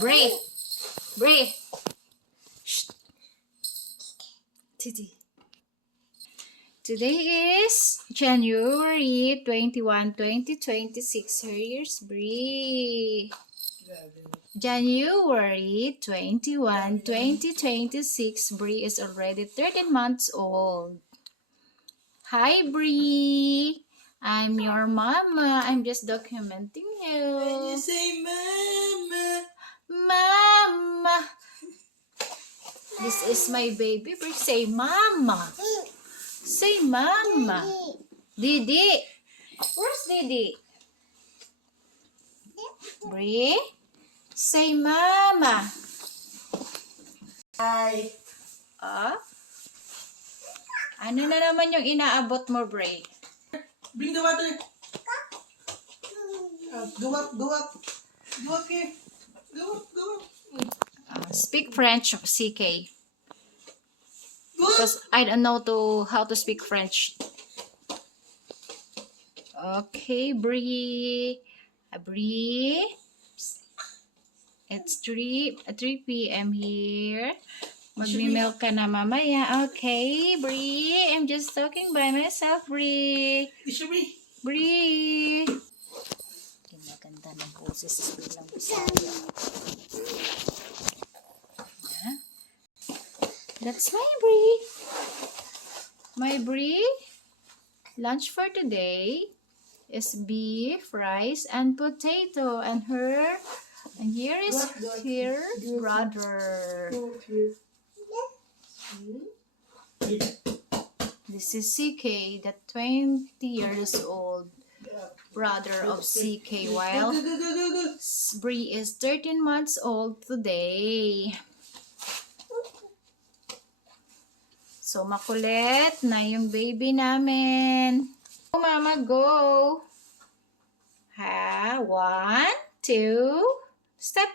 Bray. Bray. Shh. Titi. Today is January 21, 2026. Here's Bree. January 21, 2026. Bree is already 13 months old. Hi, Bree. I'm your mama. I'm just documenting you. When you say mama. Mama. This is my baby. Bree, say mama. Say mama. Didi. Where's Didi? Bree, say mama. Hi. Ah? Ano na naman yung inaabot mo, Bree? Bring the water. Go up, go up. Go up here. Go up, go up. Speak French, CK. Go up. Because I don't know how to speak French. Okay, Bree. Bree. It's 3 p.m. here. Magmi-milk ka na mamaya. Okay, Bree. I'm just talking by myself, Bree. It should be. Bree. Kinaganda ng boses bilang Bisaya. Huh? That's my Bree. My Bree. Lunch for today is beef, rice, and potato. And here is her brother. Go up here. This is CK, the 20 years old brother of CK, while Go, go, go, go, go. Bree is 13 months old today. So, makulit na yung baby namin. Go, mama, go. Ha, 1, 2, step.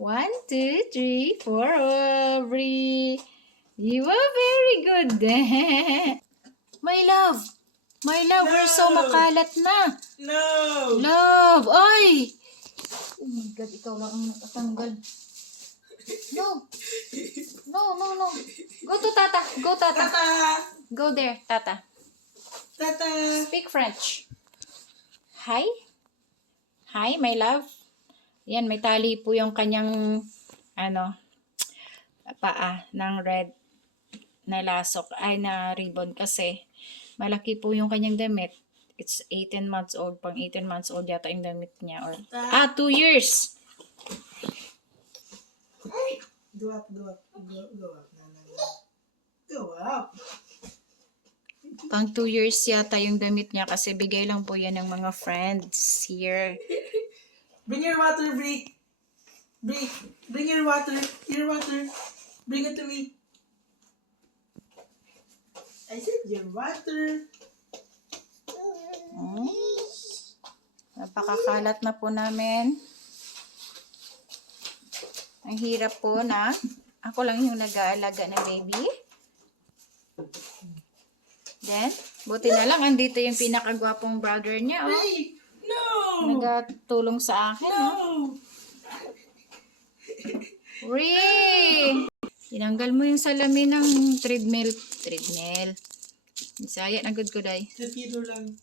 1, 2, 3, 4. Bree, you are very good. My love, we're so No. makalat na. No. Love, ay! Oh my God, ikaw lang ang nakatanggal. No. No. Go to Tata. Go, Tata. Tata. Go there, Tata. Tata. Speak French. Hi. Hi, my love. Yan, may tali po yung kanyang, paa ng red na lasok, ay na ribbon kasi malaki po yung kanyang damit. It's 18 months old, pang 18 months old yata yung damit niya. Or 2 years. Go up, go up. Go up. No. Go up. Pang 2 years yata yung damit niya kasi bigay lang po yan ng mga friends here. Bring your water, Bree. Bree, bring your water. Your water. Bring it to me. I said your water. Napakakalat na po namin. Ang hirap po na ako lang yung nag-aalaga ng baby. Then, buti na lang andito yung pinakagwapong brother niya. Oh. Bree, no. Nagatulong sa akin. No. Bree! Tinanggal mo yung salamin ng treadmill. Bisaya na good ko, day. Trapiro lang.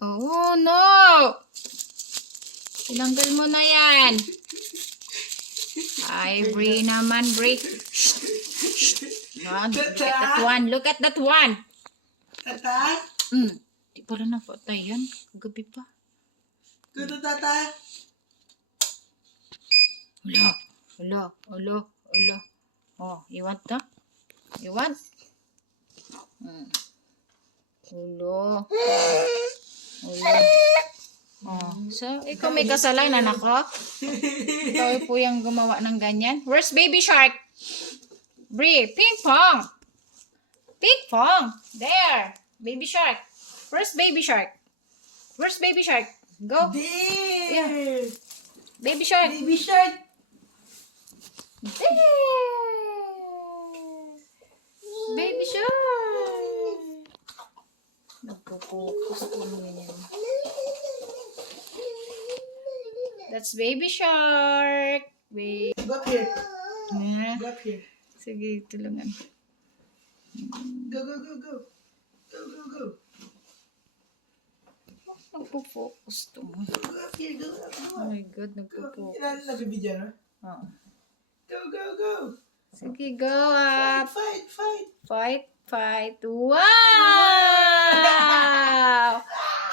Oh, no! Tinanggal mo na yan. Ay, Bree naman, Bree. Look at that one. Look at that one. Tata. Di pala napatay yan. Gabi pa. Go to Tata. Hala. Oh, you want that? You want? Hala. Oh, so, ikaw may kasalanan ako? Ikaw po yung gumawa ng ganyan? Where's baby shark? Bree, ping pong! Ping pong! There! Baby shark! Where's baby shark? Where's baby shark? Go! There. Baby shark! Baby shark. There! Baby shark! Nagpo-focus ko naman yan. That's baby shark. Wait. Go up here. Yeah. Go up here. Sige, tulungan. Go, go, go, go. Go, go, go. Nagpo-focus to. Go up here. Go up. Go Oh up. my God, Go. nagpo-focus. Ilan na bibidyo, no? Oh. Go, go, go. Sige, go up. Fight, fight. Fight, fight. Wow!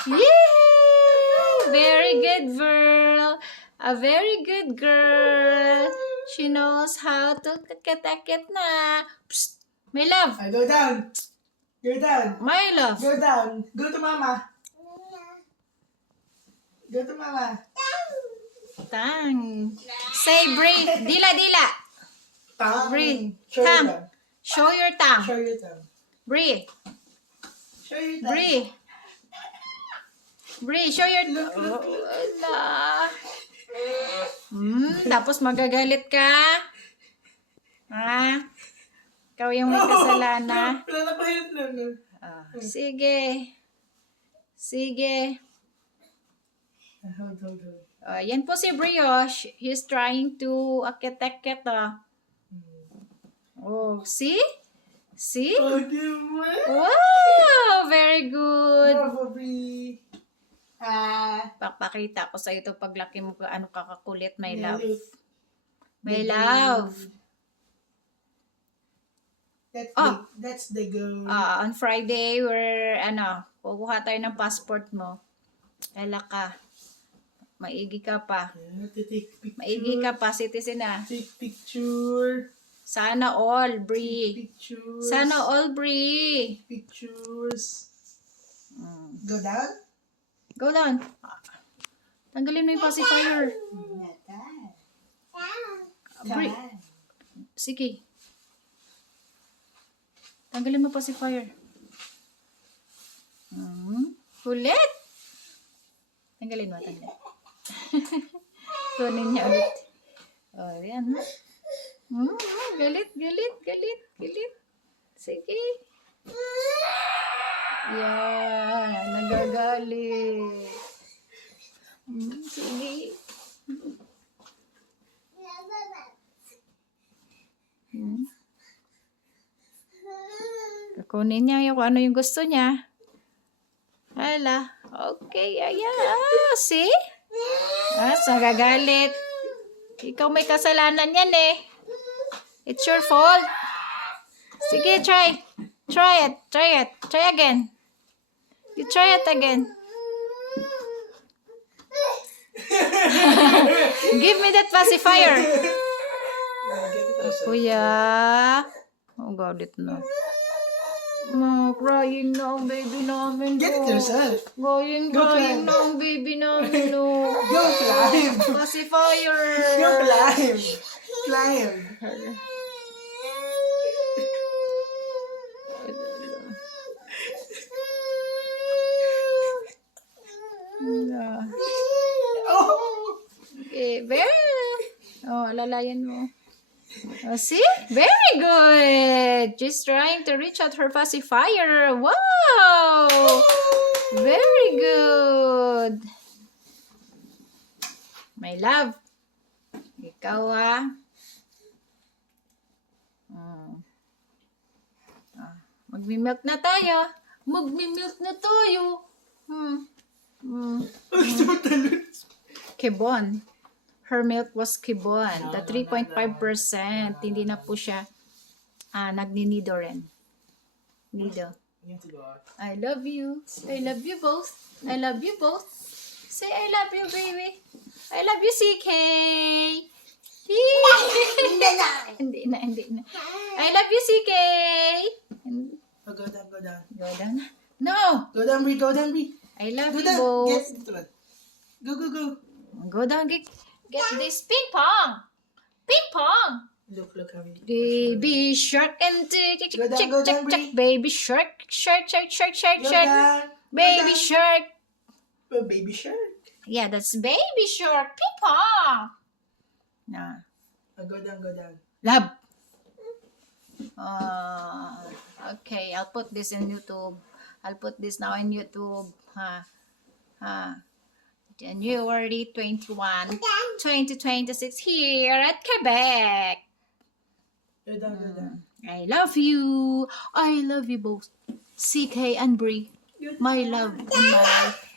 Yay! Very good girl. A very good girl. She knows how to kakit na. Psst! My love. I go down. Go down. My love. Go down. Go to mama. Go to mama. Tang. Say Brie. Dila, dila. Tongue. Brie. Show Tongue. your tongue. Show your tongue. Show your tongue. Brie. Show your tongue. Brie. Brie, show your... Look, look, look. Wala. Tapos magagalit ka? Ha? Ikaw yung may kasalanan. Wala na pahit na. Sige. Sige. Hold, hold, hold. Yan po si Brioche. He's trying to akit-akit. Oh, see? See? Oh, diba? Wow! Very good. Bravo, Brie. Papakita ko sa ito paglaki mo kung ano kakakulit, my love. Look. My love. That's the goal. On Friday, kukuha tayo ng passport mo. Kala ka. Maigi ka pa. To take picture. Maigi ka pa, citizen na. Take picture. Sana all, Brie. Pictures. Sana all, Brie. Pictures. Go down. Go down. Tanggalin mo yung pacifier. Brie. Sige. Tanggalin mo pacifier. Kulit. Tanggalin mo, tanggalin. Kunin niya ulit. Oh, yan. Galit, galit, galit, galit. Sige. Yan, nagagalit. Sige. Kukunin niya yung kung ano yung gusto niya. Hala. Okay, ayan. See? Nagagalit. Ikaw may kasalanan yan eh. It's your fault. Sige, try. Try it. Try it. Try again. You try it again. Give me that pacifier. Kuya. Oh, galit na. Crying na ang baby namin. Get it yourself. Crying climb. na ang baby namin. No. Go climb. Pacifier. Go climb. Climb. Oh. Okay, alalayan mo. Oh, see? Very good. She's trying to reach out her pacifier. Wow! Very good. My love. Ikaw magmi-milk na tayo. Magmi-milk na tayo. Kibon. Her milk was kibon. The 3.5%. Hindi na po siya nagninido rin. Nido. I love you. I love you both. I love you both. Say I love you, baby. I love you, CK. Hindi na. I love you, CK. Oh, go down, go down. Go down. No. Go down, Brie, go down, Brie. I love Go you down. both. Get it. Go, go, go. Go down. Get this ping pong. Ping pong. Look, Harry. Baby shark and chick, Go down, go down, Brie. baby shark, shark. Go down. Baby shark. Oh, baby shark. Yeah, that's baby shark. Ping pong. Nah. Oh, go down, go down. Love. Okay, I'll put this in YouTube. I'll put this now in YouTube. January 21, 2026 here at Quebec. You're done, you're done. I love you. I love you both. CK and Brie. You're My done. love and my life.